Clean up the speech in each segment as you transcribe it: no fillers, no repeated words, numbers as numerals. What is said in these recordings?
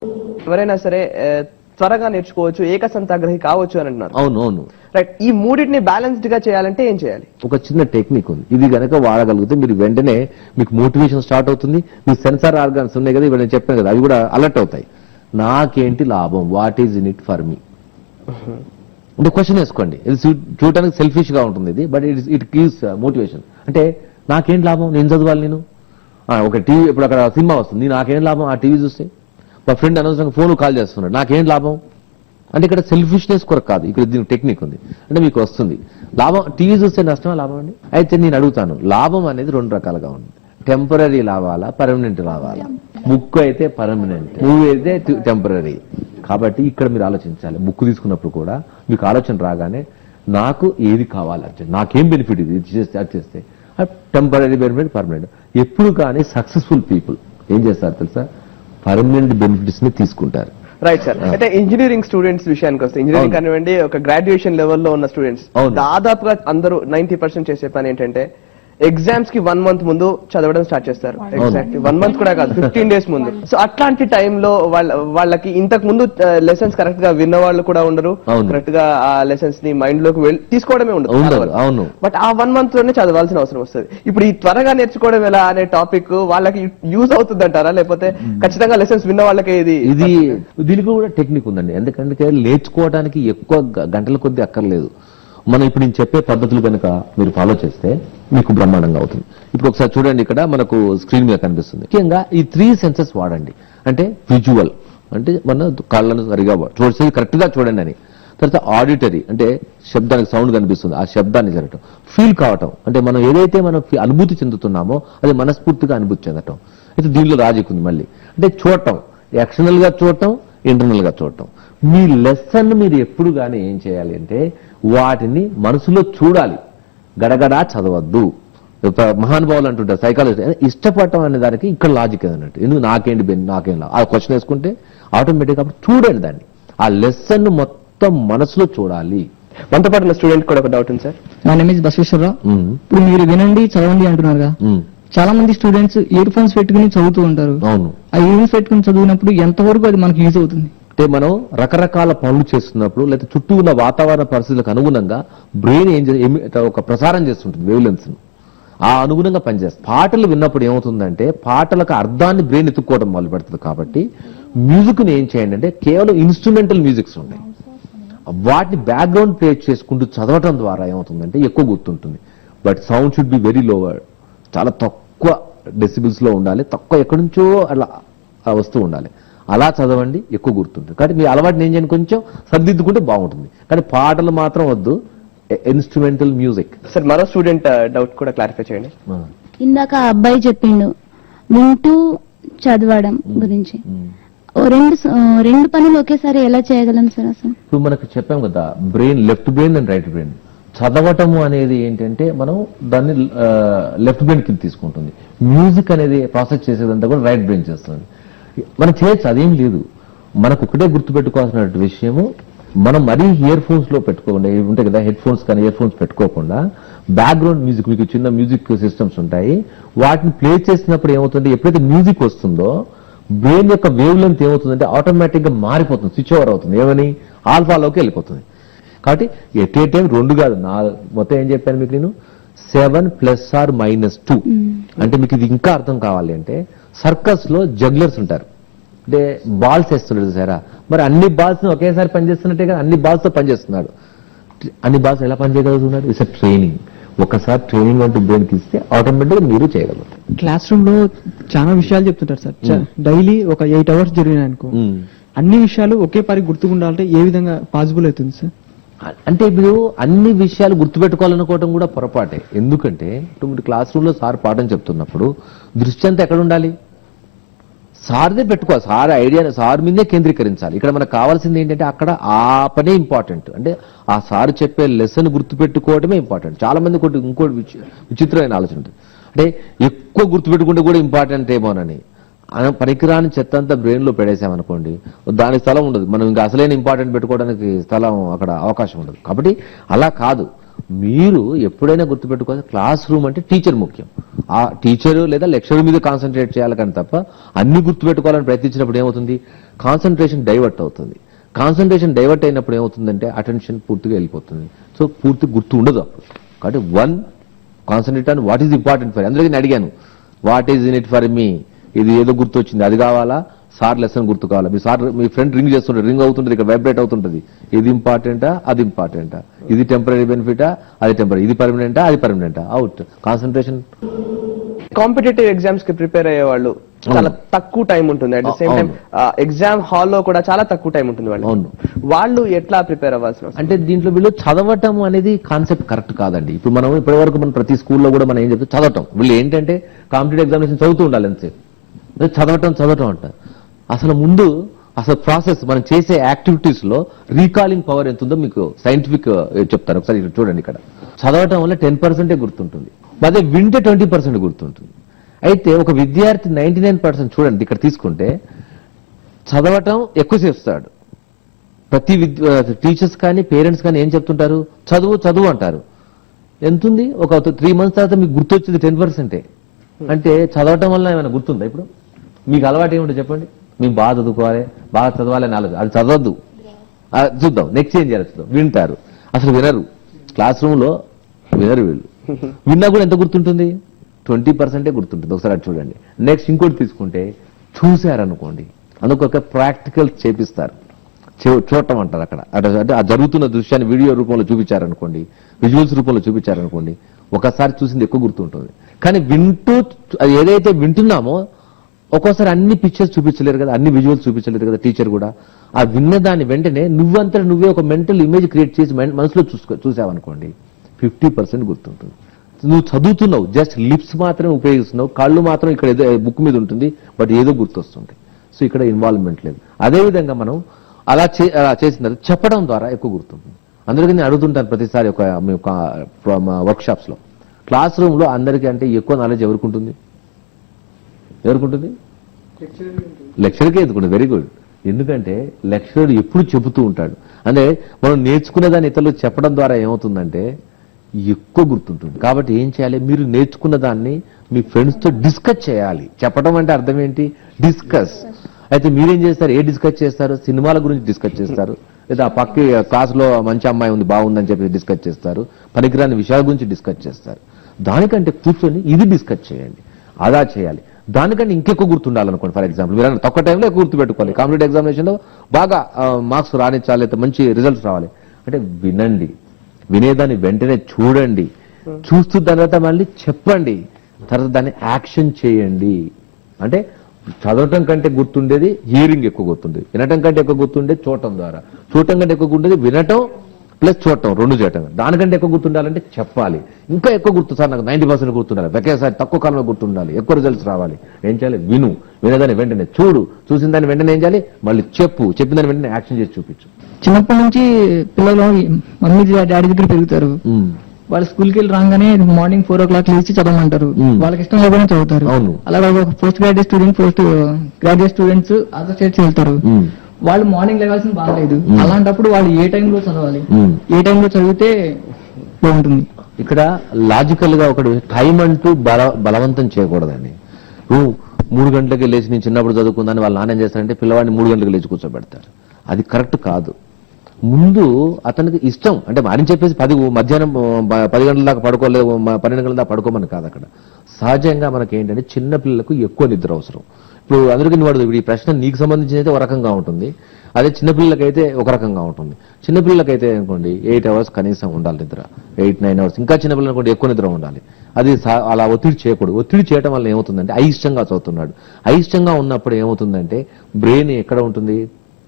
ఎవరైనా సరే త్వరగా నేర్చుకోవచ్చు, ఏకసంతాగ్రహి కావచ్చు అని అంటున్నారు. అవును. రైట్. ఈ మూడింటిని బ్యాలెన్స్డ్ గా చేయాలంటే ఏం చేయాలి? ఒక చిన్న టెక్నిక్ ఉంది. ఇది గనక వాడగలిగితే మీరు వెంటనే మీకు మోటివేషన్ స్టార్ట్ అవుతుంది. మీ సెన్సార్ ఆర్గాన్స్ ఉన్నాయి కదా, ఇవి నేను చెప్పాను కదా, అవి కూడా అలర్ట్ అవుతాయి. నాకేంటి లాభం, what is in it for me అంటే క్వశ్చన్ వేసుకోండి. ఇది చూడటానికి సెల్ఫిష్ గా ఉంటుంది ఇది, బట్ ఇట్ గివ్స్ మోటివేషన్. అంటే నాకేం లాభం, నేను చదవాలి, నేను ఒక టీవీ ఇప్పుడు అక్కడ సినిమా వస్తుంది, నాకేం లాభం ఆ టీవీ చూస్తే, మా ఫ్రెండ్ అనవసరంగా ఫోన్ కాల్ చేస్తున్నాడు, నాకేం లాభం అంటే ఇక్కడ సెల్ఫిష్నెస్ కొరకు కాదు, ఇక్కడ దీనికి టెక్నిక్ ఉంది. అంటే మీకు వస్తుంది లాభం, టీవీ చూస్తే నష్టమా లాభం అండి? అయితే నేను అడుగుతాను, లాభం అనేది రెండు రకాలుగా ఉంది. టెంపరీ లాభాలా, పర్మనెంట్ లాభాలా? బుక్ అయితే పర్మనెంట్, మూవీ అయితే టెంపరీ. కాబట్టి ఇక్కడ మీరు ఆలోచించాలి. బుక్ తీసుకున్నప్పుడు కూడా మీకు ఆలోచన రాగానే నాకు ఏది కావాలంటే, నాకేం బెనిఫిట్ ఇది చేస్తే, అది చేస్తే, టెంపరీ బెనిఫిట్, పర్మనెంట్. ఎప్పుడు కానీ సక్సెస్ఫుల్ పీపుల్ ఏం చేస్తారు తెలుసా, పర్మనెంట్ బెనిఫిట్స్ ని తీసుకుంటారు. Right sir. అయితే ఇంజనీరింగ్ స్టూడెంట్స్ విషయానికి వస్తే, ఇంజనీరింగ్ కానివ్వండి, ఒక గ్రాడ్యుయేషన్ లెవెల్లో ఉన్న స్టూడెంట్స్ దాదాపుగా అందరూ 90% చేసే పని ఏంటంటే ఎగ్జామ్స్ కి 1 month ముందు చదవడం స్టార్ట్ చేస్తారు. ఎగ్జాక్ట్లీ 1 month కూడా కాదు, 15 days ముందు. సో అట్లాంటి టైంలో వాళ్ళకి ఇంతకు ముందు లెసన్స్ కరెక్ట్ గా విన్న వాళ్ళు కూడా ఉండరు, కరెక్ట్ గా ఆ లెసన్స్ ని మైండ్ లోకి తీసుకోవడమే ఉండదు. బట్ ఆ 1 month లోనే చదవాల్సిన అవసరం వస్తుంది. ఇప్పుడు ఈ త్వరగా నేర్చుకోవడం ఎలా అనే టాపిక్ వాళ్ళకి యూజ్ అవుతుంది అంటారా, లేకపోతే ఖచ్చితంగా లెసన్స్ విన్న వాళ్ళకే ఇది దీనికి కూడా టెక్నిక్ ఉందండి. ఎందుకంటే నేర్చుకోవడానికి ఎక్కువ గంటల కొద్ది అక్కర్లేదు. మనం ఇప్పుడు నేను చెప్పే పద్ధతులు కనుక మీరు ఫాలో చేస్తే మీకు బ్రహ్మాండంగా అవుతుంది. ఇప్పుడు ఒకసారి చూడండి, ఇక్కడ మనకు స్క్రీన్ మీద కనిపిస్తుంది. ముఖ్యంగా ఈ 3 సెన్సెస్ వాడండి. అంటే విజువల్ అంటే మన కళ్ళను సరిగా చూసేది కరెక్ట్ గా చూడండి అని. తర్వాత ఆడిటరీ అంటే శబ్దానికి సౌండ్ కనిపిస్తుంది, ఆ శబ్దాన్ని జరగటం. ఫీల్ కావటం అంటే మనం ఏదైతే మనం అనుభూతి చెందుతున్నామో అది మనస్ఫూర్తిగా అనుభూతి చెందటం. అయితే దీనిలో లాజిక్ ఉంది మళ్ళీ. అంటే చూడటం, ఎక్స్టర్నల్ గా చూడటం, ఇంటర్నల్ గా చూడటం. మీ లెసన్ మీరు ఎప్పుడు కానీ ఏం చేయాలి అంటే వాటిని మనసులో చూడాలి, గడగడా చదవద్దు. మహానుభావులు అంటుంటారు సైకాలజీ, ఇష్టపడటం అనే దానికి ఇక్కడ లాజిక్ అన్నట్టు. ఎందుకు నాకేం ఆ క్వశ్చన్ వేసుకుంటే ఆటోమేటిక్గా అప్పుడు చూడండి దాన్ని, ఆ లెసన్ మొత్తం మనసులో చూడాలి. మనతో పాటు స్టూడెంట్ కూడా ఒక డౌట్ ఉంది సార్. నా నేమ్ ఇస్ బసవేశ్వరరావు. ఇప్పుడు మీరు వినండి చదవండి అంటున్నారుగా, చాలా మంది స్టూడెంట్స్ ఇయర్ ఫోన్స్ పెట్టుకుని చదువుతూ ఉంటారు. అవును. ఆ ఇయర్ ఫోన్స్ పెట్టుకుని చదివినప్పుడు ఎంతవరకు అది మనకు యూజ్ అవుతుంది? అంటే మనం రకరకాల పనులు చేస్తున్నప్పుడు లేదా చుట్టూ ఉన్న వాతావరణ పరిస్థితులకు అనుగుణంగా బ్రెయిన్ ఒక ప్రసారం చేస్తుంటుంది వేవ్లెన్స్ ను, ఆ అనుగుణంగా పనిచేస్తుంది. పాటలు విన్నప్పుడు ఏమవుతుందంటే పాటలకు అర్థాన్ని బ్రెయిన్ ఎత్తుక్కోవడం మొదలు పెడుతుంది. కాబట్టి మ్యూజిక్ ని ఏం చేయండి అంటే కేవలం ఇన్స్ట్రుమెంటల్ మ్యూజిక్స్ ఉంటాయి, వాటిని బ్యాక్గ్రౌండ్ ప్లే చేసుకుంటూ చదవటం ద్వారా ఏమవుతుందంటే ఎక్కువ గుర్తుంటుంది. But sound should be very lower, చాలా తక్కువ డెసిబుల్స్ లో ఉండాలి, తక్కువ ఎక్కడి నుంచో అలా వస్తూ ఉండాలి. అలా చదవండి, ఎక్కువ గుర్తుంటుంది. కాబట్టి మీ అలవాటు ఏం చేయండి, కొంచెం సర్దిద్దుకుంటే బాగుంటుంది. కానీ పాటలు మాత్రం వద్దు, ఇన్స్ట్రుమెంటల్ మ్యూజిక్. సార్ మరో స్టూడెంట్ డౌట్ కూడా క్లారిఫై చేయండి. ఇందాక అబ్బాయి చెప్పిండు వింటూ చదవడం గురించి, రెండు పనులు ఒకేసారి ఎలా చేయగలం సార్? అసలు ఇప్పుడు మనకు చెప్పాం కదా, brain, left brain and right brain. చదవటము అనేది ఏంటంటే మనం దాన్ని లెఫ్ట్ బ్రెయిన్ కింద తీసుకుంటుంది. మ్యూజిక్ అనేది ప్రాసెస్ చేసేదంతా కూడా రైట్ బ్రెయిన్ చేస్తుంది. మనం చేయొచ్చు, అదేం లేదు. మనకు ఒకటే గుర్తుపెట్టుకోవాల్సిన విషయము, మనం మరీ ఇయర్ ఫోన్స్ లో పెట్టుకోకుండా, ఉంటాయి కదా హెడ్ ఫోన్స్ కానీ ఇయర్ ఫోన్స్ పెట్టుకోకుండా బ్యాక్గ్రౌండ్ మ్యూజిక్, మీకు చిన్న మ్యూజిక్ సిస్టమ్స్ ఉంటాయి, వాటిని ప్లే చేసినప్పుడు ఏమవుతుంది, ఎప్పుడైతే మ్యూజిక్ వస్తుందో బ్రెయిన్ యొక్క వేవ్ లెంత్ ఏమవుతుందంటే ఆటోమేటిక్ గా మారిపోతుంది, స్విచ్ ఓవర్ అవుతుంది. ఏమని ఆల్ఫాలోకి వెళ్ళిపోతుంది. కాబట్టి ఎట్ ఏ టైం 2 కాదు, మొత్తం ఏం చెప్పాను మీకు నేను, 7 ± 2. అంటే మీకు ఇది ఇంకా అర్థం కావాలి అంటే సర్కస్ లో జగ్లర్స్ ఉంటారు, అంటే బాల్స్ వేస్తున్నాడు సారా, మరి అన్ని బాల్స్ ఒకేసారి పనిచేస్తున్నట్టే కదా, అన్ని బాల్స్ తో పనిచేస్తున్నాడు. అన్ని బాల్స్ ఎలా పనిచేయగలుగుతున్నాడు? It's training. ఒకసారి ట్రైనింగ్ అంటూ బ్రెయిన్కి ఇస్తే ఆటోమేటిక్ గా మీరు చేయగలుగుతారు. క్లాస్ రూమ్ లో చాలా విషయాలు చెప్తుంటారు సార్. డైలీ ఒక 8 hours జరిగినాయి అనుకో, అన్ని విషయాలు ఒకే పరి గుర్తుకుండాలంటే ఏ విధంగా పాసిబుల్ అవుతుంది సార్? అంటే ఇప్పుడు అన్ని విషయాలు గుర్తుపెట్టుకోవాలనుకోవటం కూడా పొరపాటే. ఎందుకంటే ఇప్పుడు క్లాస్ రూమ్ లో సార్ పాఠం చెప్తున్నప్పుడు దృష్టి అంతా ఎక్కడ ఉండాలి? సార్దే పెట్టుకోవాలి, సార్ ఐడియాని సార్ మీదే కేంద్రీకరించాలి. ఇక్కడ మనకు కావాల్సింది ఏంటంటే అక్కడ ఆ పనే ఇంపార్టెంట్. అంటే ఆ సార్ చెప్పే లెసన్ గుర్తుపెట్టుకోవడమే ఇంపార్టెంట్. చాలా మంది ఇంకోటి విచిత్రమైన ఆలోచన ఉంటుంది, అంటే ఎక్కువ గుర్తుపెట్టుకుంటే కూడా ఇంపార్టెంట్ ఏమోనని. పనికిరాని చెత్త అంతా బ్రెయిన్ లో పెడేసామనుకోండి, దానికి స్థలం ఉండదు. మనం ఇంకా అసలైన ఇంపార్టెంట్ పెట్టుకోవడానికి స్థలం, అక్కడ అవకాశం ఉండదు. కాబట్టి అలా కాదు, మీరు ఎప్పుడైనా గుర్తుపెట్టుకోవాలి, క్లాస్ రూమ్ అంటే టీచర్ ముఖ్యం. ఆ టీచర్ లేదా లెక్చర్ మీద కాన్సన్ట్రేట్ చేయాలి కానీ తప్ప అన్ని గుర్తుపెట్టుకోవాలని ప్రయత్నించినప్పుడు ఏమవుతుంది, కాన్సన్ట్రేషన్ డైవర్ట్ అవుతుంది. కాన్సన్ట్రేషన్ డైవర్ట్ అయినప్పుడు ఏమవుతుందంటే అటెన్షన్ పూర్తిగా వెళ్ళిపోతుంది. సో పూర్తి గుర్తు ఉండదు అప్పుడు. కాబట్టి concentrate on what is important for. అందరికీ నేను అడిగాను, what is in it for me, ఇది ఏదో గుర్తు వచ్చింది అది కావాలా, సార్ లెసన్ గుర్తు కావాలా, మీ ఫ్రెండ్ రింగ్ చేస్తుంటారు, రింగ్ అవుతుంటుంది, ఇక్కడ వైబ్రేట్ అవుతుంటది, ఇది ఇంపార్టెంటా అది ఇంపార్టెంటా, ఇది టెంపరీ బెనిఫిటా అది టెంపరీ, ఇది పర్మనెంటా అది పర్మనెంటా, అవుట్. కాన్సన్ట్రేషన్. కాంపిటేటివ్ ఎగ్జామ్స్ కి ప్రిపేర్ అయ్యే వాళ్ళు చాలా తక్కువ టైం ఉంటుంది, at the same time exam హాల్లో కూడా చాలా తక్కువ టైం ఉంటుంది వాళ్ళు ఎట్లా ప్రిపేర్ అవ్వాల్సిన అంటే దీంట్లో వీళ్ళు చదవటం అనేది కాన్సెప్ట్ కరెక్ట్ కాదండి. ఇప్పుడు మనం ఇప్పటివరకు మనం ప్రతి స్కూల్లో కూడా మనం ఏం చెప్తాం, చదవటం. వీళ్ళు ఏంటంటే కాంపిటేటివ్ ఎగ్జామినేషన్ చదువుతూ ఉండాలి అంతే, చదవటం అంట. అసలు ప్రాసెస్ మనం చేసే యాక్టివిటీస్ లో రీకాలింగ్ పవర్ ఎంత ఉందో మీకు సైంటిఫిక్ చెప్తాను. ఒకసారి ఇక్కడ చూడండి. ఇక్కడ చదవటం వల్ల 10% గుర్తుంటుంది, అదే వింటే 20% గుర్తుంటుంది. అయితే ఒక విద్యార్థి 99% చూడండి ఇక్కడ తీసుకుంటే చదవటం ఎక్కువ చేస్తాడు. ప్రతి టీచర్స్ కానీ పేరెంట్స్ కానీ ఏం చెప్తుంటారు, చదువు అంటారు. ఎంతుంది, ఒక 3 months తర్వాత మీకు గుర్తొచ్చేది 10%. అంటే చదవటం వల్ల ఏమైనా గుర్తుందా? ఇప్పుడు మీకు అలవాటు ఏమిటో చెప్పండి. మేము బాగా చదువుకోవాలి, బాగా చదవాలి నాలుగు, అది చదవద్దు. చూద్దాం నెక్స్ట్ ఏం చేయాలి, చూద్దాం. వింటారు, అసలు వినరు. క్లాస్ రూమ్ లో వినరు వీళ్ళు. విన్నా కూడా ఎంత గుర్తుంటుంది, 20% గుర్తుంటుంది. ఒకసారి అది చూడండి. నెక్స్ట్ ఇంకోటి తీసుకుంటే చూశారనుకోండి, అందుకొక ప్రాక్టికల్ చేపిస్తారు, చూడటం అంటారు. అక్కడ అంటే ఆ జరుగుతున్న దృశ్యాన్ని వీడియో రూపంలో చూపించారనుకోండి, విజువల్స్ రూపంలో చూపించారనుకోండి, ఒకసారి చూసింది ఎక్కువ గుర్తుంటుంది. కానీ ఏదైతే వింటున్నామో ఒక్కోసారి అన్ని పిక్చర్స్ చూపించలేరు కదా, అన్ని విజువల్స్ చూపించలేరు కదా టీచర్ కూడా. ఆ విన్నదాన్ని వెంటనే నువ్వే ఒక మెంటల్ ఇమేజ్ క్రియేట్ చేసి మనసులో చూసావనుకోండి, 50% గుర్తుంటుంది. నువ్వు చదువుతున్నావు, జస్ట్ లిప్స్ మాత్రమే ఉపయోగిస్తున్నావు, కళ్ళు మాత్రం ఇక్కడ ఏదో బుక్ మీద ఉంటుంది, బట్ ఏదో గుర్తొస్తుంది. సో ఇక్కడ ఇన్వాల్వ్మెంట్ లేదు. అదేవిధంగా మనం అలా చేసిన తర్వాత చెప్పడం ద్వారా ఎక్కువ గుర్తుంటుంది. అందరికీ నేను అడుగుతుంటాను ప్రతిసారి వర్క్ షాప్స్ లో, క్లాస్ రూమ్ లో అందరికీ అంటే ఎక్కువ నాలెడ్జ్ ఎవరికి లెక్చర్కే ఎందుకుంటుంది. Very good. ఎందుకంటే లెక్చరర్ ఎప్పుడు చెబుతూ ఉంటాడు. అంటే మనం నేర్చుకునే దాన్ని ఇతరులకు చెప్పడం ద్వారా ఏమవుతుందంటే ఎక్కువ గుర్తుంటుంది. కాబట్టి ఏం చేయాలి, మీరు నేర్చుకున్న దాన్ని మీ ఫ్రెండ్స్ తో డిస్కస్ చేయాలి. చెప్పడం అంటే అర్థం ఏంటి, డిస్కస్. అయితే మీరేం చేస్తారు, డిస్కస్ చేస్తారు, సినిమాల గురించి డిస్కస్ చేస్తారు, లేదా ఆ పక్క క్లాస్ లో మంచి అమ్మాయి ఉంది బాగుందని చెప్పి డిస్కస్ చేస్తారు, పనికిరాని విషయాల గురించి డిస్కస్ చేస్తారు. దానికంటే కూర్చొని ఇది డిస్కస్ చేయండి, అలా చేయాలి. దానికంటే ఇంకెక్కువ గుర్తుండాలనుకోండి. ఫర్ ఎగ్జాంపుల్ మీరు తక్కువ టైంలో ఎక్కువ గుర్తుపెట్టుకోవాలి, కాంపిటేటివ్ ఎగ్జామినేషన్ లో బాగా మార్క్స్ రాణించాలి, అయితే మంచి రిజల్ట్స్ రావాలి అంటే వినండి, వినేదాన్ని వెంటనే చూడండి, చూస్తూ తర్వాత మళ్ళీ చెప్పండి, తర్వాత దాన్ని యాక్షన్ చేయండి. అంటే చదవటం కంటే గుర్తుండేది హియరింగ్ ఎక్కువ గుర్తుండేది, వినటం కంటే ఎక్కువ గుర్తుండేది చూడటం ద్వారా, చూడటం కంటే ఎక్కువ గుర్తుండేది వినటం ప్లస్ చూడటం, రెండు చేయటం. దానికంటే ఎక్కువ గుర్తుండాలంటే చెప్పాలి. ఇంకా ఎక్కువ గుర్తు, సార్ నాకు 90% గుర్తుండాలి, ఒకేసారి తక్కువ కాలంలో గుర్తుండాలి, ఎక్కువ రిజల్ట్స్ రావాలి. ఏం చేయాలి, వినేదాన్ని వెంటనే చూడు, చూసిన దాన్ని వెంటనే ఏం చేయాలి, మళ్ళీ చెప్పిన దాన్ని వెంటనే యాక్షన్ చేసి చూపించు. చిన్నప్పటి నుంచి పిల్లలు మమ్మీ డాడీ దగ్గర పెరుగుతారు. వాళ్ళు స్కూల్కి వెళ్ళి రాగానే మార్నింగ్ 4 o'clock లేచి చదవమంటారు, వాళ్ళకి ఇష్టం లేకుండా చదువుతారు. అలాగే post graduate students other states వెళ్తారు, వాళ్ళు మార్నింగ్ లేవాల్సిన బాగలేదు. అలాంటప్పుడు వాళ్ళు ఏ టైంలో చదవాలి, ఏ టైంలో చదివితే బాగుంటుంది? ఇక్కడ లాజికల్ గా ఒకటి టైం అంటూ బలవంతం చేయకూడదండి. 3 గంటలకి లేచి నేను చిన్నప్పుడు చదువుకుందని వాళ్ళు నాన్న ఏం చేస్తారంటే పిల్లవాడిని 3 గంటలకు లేచి కూర్చోబెడతారు. అది కరెక్ట్ కాదు. ముందు అతనికి ఇష్టం అంటే అని చెప్పేసి మధ్యాహ్నం 10 గంటల దాకా పడుకోలేదు, 12 గంటల దాకా పడుకోమని కాదు. అక్కడ సహజంగా మనకి ఏంటంటే చిన్న పిల్లలకు ఎక్కువ నిద్ర అవసరం. ఇప్పుడు అందరికీ వాడు ఈ ప్రశ్న నీకు సంబంధించిన అయితే ఒక రకంగా ఉంటుంది, అదే చిన్నపిల్లలకైతే ఒక రకంగా ఉంటుంది. చిన్నపిల్లలకైతే అనుకోండి 8 hours కనీసం ఉండాలి నిద్ర, 8-9 hours. ఇంకా చిన్నపిల్లలు అనుకోండి ఎక్కువ నిద్ర ఉండాలి. అది అలా ఒత్తిడి చేయకూడదు. ఒత్తిడి చేయడం వల్ల ఏమవుతుందంటే అయిష్టంగా చదువుతున్నాడు. అయిష్టంగా ఉన్నప్పుడు ఏమవుతుందంటే బ్రెయిన్ ఎక్కడ ఉంటుంది,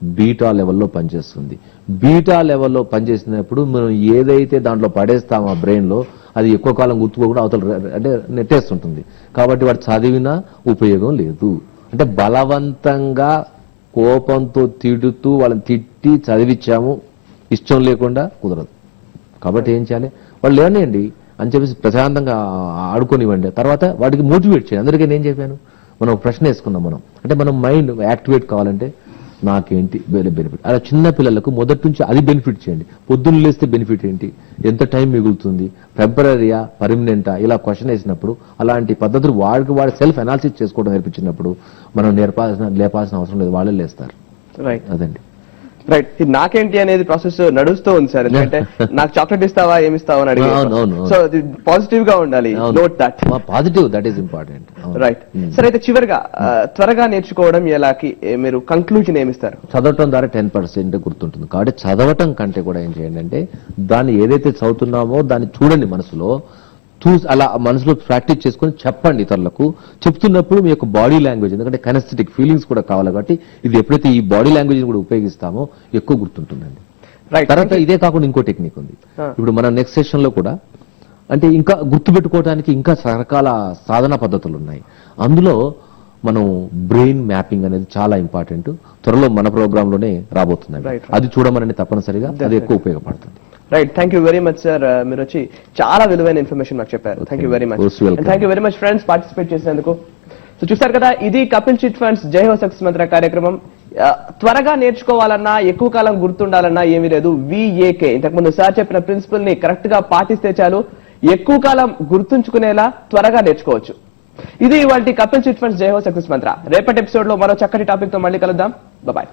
బీటా లెవెల్లో పనిచేస్తుంది. బీటా లెవెల్లో పనిచేసినప్పుడు మనం ఏదైతే దాంట్లో పడేస్తామో బ్రెయిన్ లో అది ఎక్కువ కాలం గుర్తుకోకుండా అవతల అంటే నెట్టేస్తుంటుంది. కాబట్టి వాడు చదివినా ఉపయోగం లేదు. అంటే బలవంతంగా కోపంతో తిడుతూ వాళ్ళని తిట్టి చదివించాము, ఇష్టం లేకుండా కుదరదు. కాబట్టి ఏం చేయాలి, వాళ్ళు లేనివ్వండి అని చెప్పేసి ప్రశాంతంగా ఆడుకోనివ్వండి. తర్వాత వాటికి మోటివేట్ చేయండి. అందరికీ నేను చెప్పాను, మనం ప్రశ్న వేసుకున్నాం. మనం అంటే మనం మైండ్ యాక్టివేట్ కావాలంటే నాకేంటి బెనిఫిట్. అలా చిన్న పిల్లలకు మొదటి నుంచి అది బెనిఫిట్ చేయండి. పొద్దున్న లేస్తే బెనిఫిట్ ఏంటి, ఎంత టైం మిగులుతుంది, టెంపరీయా పర్మనెంటా, ఇలా క్వశ్చన్ వేసినప్పుడు అలాంటి పద్ధతులు వాడు సెల్ఫ్ అనాలిసిస్ చేసుకోవడం నేర్పించినప్పుడు మనం లేపాల్సిన అవసరం లేదు, వాళ్ళే లేస్తారు. రైట్ అదండి. రైట్. నాకేంటి అనేది ప్రాసెస్ నడుస్తూ ఉంది సార్. ఎందుకంటే నాకు చాక్లెట్ ఇస్తావా ఏమిస్తావా అని అడిగి, సో పాజిటివ్ గా ఉండాలి. Note that positive, that is important. Right. సరే, అయితే చివరిగా త్వరగా నేర్చుకోవడం ఎలాకి మీరు కంక్లూజన్ ఏమిస్తారు? చదవటం ద్వారా 10% గుర్తుంటుంది. కాబట్టి చదవటం కంటే కూడా ఏం చేయండి అంటే దాన్ని ఏదైతే చదువుతున్నామో దాన్ని చూడండి, మనసులో చూసి అలా మనసులో ప్రాక్టీస్ చేసుకొని చెప్పండి ఇతరులకు. చెప్తున్నప్పుడు మీ యొక్క బాడీ లాంగ్వేజ్, ఎందుకంటే కనెస్థెటిక్ ఫీలింగ్స్ కూడా కావాలి కాబట్టి ఇది ఎప్పుడైతే ఈ బాడీ లాంగ్వేజ్ కూడా ఉపయోగిస్తామో ఎక్కువ గుర్తుంటుందండి. తర్వాత ఇదే కాకుండా ఇంకో టెక్నిక్ ఉంది. ఇప్పుడు మన నెక్స్ట్ సెషన్ లో కూడా అంటే ఇంకా గుర్తుపెట్టుకోవడానికి ఇంకా రకరకాల సాధన పద్ధతులు ఉన్నాయి. అందులో మనం బ్రెయిన్ మ్యాపింగ్ అనేది చాలా ఇంపార్టెంట్. త్వరలో మన ప్రోగ్రామ్ లోనే రాబోతుంది. అది చూడమని తప్పనిసరిగా అది ఎక్కువ ఉపయోగపడుతుంది. Right. Thank you very much sir. మీరు వచ్చి చాలా విలువైన ఇన్ఫర్మేషన్ మాకు చెప్పారు. Thank you very much. Thank you very much friends participate చేసినందుకు. సో చూసారు కదా, ఇది కపిల్ చిట్ ఫండ్స్ జై హో సక్సెస్ మంత్ర కార్యక్రమం. త్వరగా నేర్చుకోవాలన్నా, ఎక్కువ కాలం గుర్తుండాలన్నా ఏమీ లేదు. VAK ఇంతకుముందు సార్ చెప్పిన ప్రిన్సిపల్ ని కరెక్ట్ గా పాటిస్తే చాలు, ఎక్కువ కాలం గుర్తుంచుకునేలా త్వరగా నేర్చుకోవచ్చు. ఇది ఇవాల్టి కపిల్ చిట్ ఫండ్స్ జై హో సక్సెస్ మంత్ర. రేపటి ఎపిసోడ్ లో మరో చక్కటి టాపిక్ తో మళ్ళీ కలుద్దాం. బాయ్.